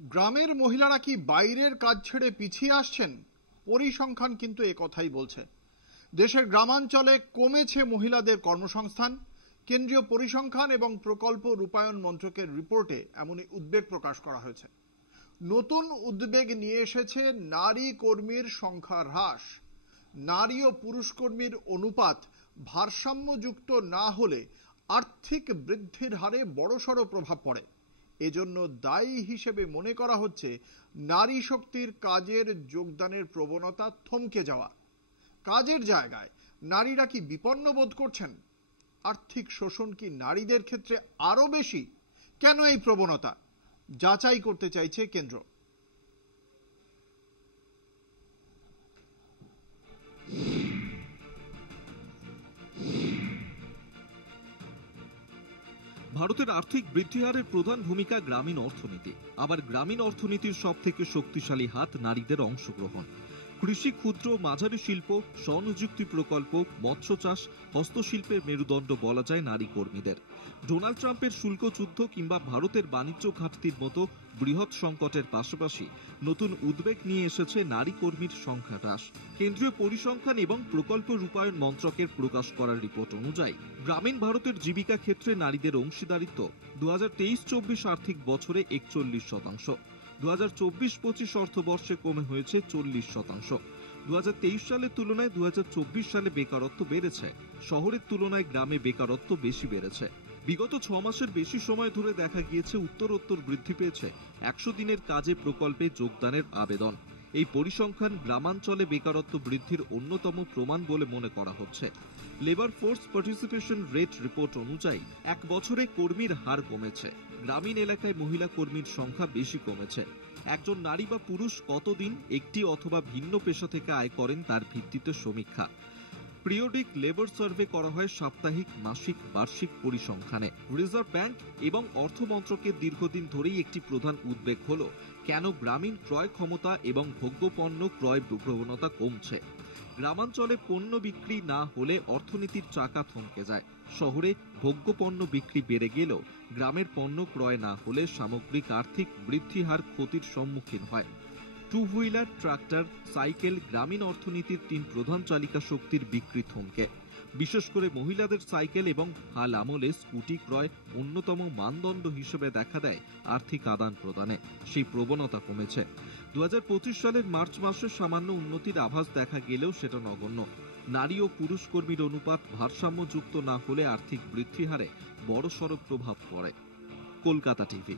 গ্রামের মহিলারা কি বাইরের কাজ ছেড়ে পিছিয়ে আসছেন? পরিসংখ্যান কিন্তু একথাই বলছে। দেশের গ্রামাঞ্চলে কমেছে মহিলাদের কর্মসংস্থান। কেন্দ্রীয় পরিসংখ্যান এবং প্রকল্প রূপায়ণ মন্ত্রকের রিপোর্টে এমনই উদ্বেগ প্রকাশ করা হয়েছে। নতুন উদ্বেগ নিয়ে এসেছে নারী কর্মীর সংখ্যা হ্রাস। নারী ও পুরুষ কর্মীর অনুপাত ভারসাম্যযুক্ত না হলে আর্থিক বৃদ্ধির হারে বড়সড় প্রভাব পড়ে। এজন্য দায়ী হিসেবে মনে করা হচ্ছে নারী শক্তির কাজের যোগদানের প্রবণতা থমকে যাওয়া। কাজের জায়গায় নারীরা কি বিপন্ন বোধ করছেন? আর্থিক শোষণ কি নারীদের ক্ষেত্রে আরো বেশি? কেন এই প্রবণতা যাচাই করতে চাইছে কেন্দ্র। ভারতের আর্থিক বৃদ্ধি হারের প্রধান ভূমিকা গ্রামীণ অর্থনীতি। আবার গ্রামীণ অর্থনীতির সবথেকে শক্তিশালী হাত নারীদের অংশগ্রহণ। কৃষি, ক্ষুদ্র মাঝারি শিল্প, স্বনিযুক্তি প্রকল্প, মৎস্য চাষ, হস্তশিল্পের মেরুদণ্ড বলা যায় নারী কর্মীদের। ডোনাল্ড ট্রাম্পের শুল্ক যুদ্ধ কিংবা ভারতের বাণিজ্য ঘাটতির মতো বৃহৎ সংকটের পাশাপাশি নতুন উদ্বেগ নিয়ে এসেছে নারী কর্মীর সংখ্যা হ্রাস। কেন্দ্রীয় পরিসংখ্যান এবং প্রকল্প রূপায়ণ মন্ত্রকের প্রকাশ করা রিপোর্ট অনুযায়ী গ্রামীণ ভারতের জীবিকা ক্ষেত্রে নারীদের অংশীদারিত্ব 2023-24 আর্থিক বছরে 41%। 2024-25 অর্থবর্ষে কমে হয়েছে 40%। 2023 সালের তুলনায় 2024 সালে বেকারত্ব বেড়েছে। শহরের তুলনায় গ্রামে বেকারত্ব বেশি বেড়েছে। বিগত 6 মাসের বেশি সময় ধরে দেখা গিয়েছে উত্তরোত্তর বৃদ্ধি পেয়েছে 100 দিনের কাজে প্রকল্পে যোগদানের আবেদন। এই পরিসংখ্যান গ্রামাঞ্চলে বেকারত্ব বৃদ্ধির অন্যতম প্রমাণ বলে মনে করা হচ্ছে। Labour force participation rate report অনুযায়ী 1 বছরে কর্মীর হার কমেছে। গ্রামীণ এলাকায় মহিলা কর্মীর সংখ্যা বেশি কমেছে। একজন নারী বা পুরুষ কতদিন একটি অথবা ভিন্ন পেশা থেকে আয় করেন তার ভিত্তিতে সমীক্ষা। পিরিয়ডিক লেবার সার্ভে করা হয় সাপ্তাহিক, মাসিক, বার্ষিক পরিসংখ্যানে। রিজার্ভ ব্যাংক এবং অর্থ মন্ত্রকের দীর্ঘদিন ধরেই একটি প্রধান উদ্বেগ হলো কেন গ্রামীণ ক্রয় ক্ষমতা এবং ভোগ্যপণ্য ক্রয় প্রবণতা কমছে। গ্রামাঞ্চলে পণ্য বিক্রি না হলে অর্থনীতির চাকা থমকে যায়। শহরে ভোগ্যপণ্য বিক্রি বেড়ে গেলেও গ্রামের পণ্য ক্রয় না হলে সামগ্রিক আর্থিক বৃদ্ধি হার ক্ষতির সম্মুখীন হয়। টু হুইলার, ট্রাক্টর, সাইকেল গ্রামীণ অর্থনীতির 3 প্রধান চালিকা শক্তির বিক্রি থমকে। বিশেষ করে মহিলাদের সাইকেল এবং হাল আমলে স্কুটি ক্রয় অন্যতম মানদণ্ড হিসেবে দেখা দেয় আর্থিক আদান প্রদানে। সেই প্রবণতা কমেছে। 2025 সালের মার্চ মাসে সামান্য উন্নতির আভাস দেখা গেলেও সেটা নগণ্য। নারী ও পুরুষ কর্মীর অনুপাত ভারসাম্যযুক্ত না হলে আর্থিক বৃদ্ধি হারে বড়সড় প্রভাব পড়ে। কলকাতা টিভি।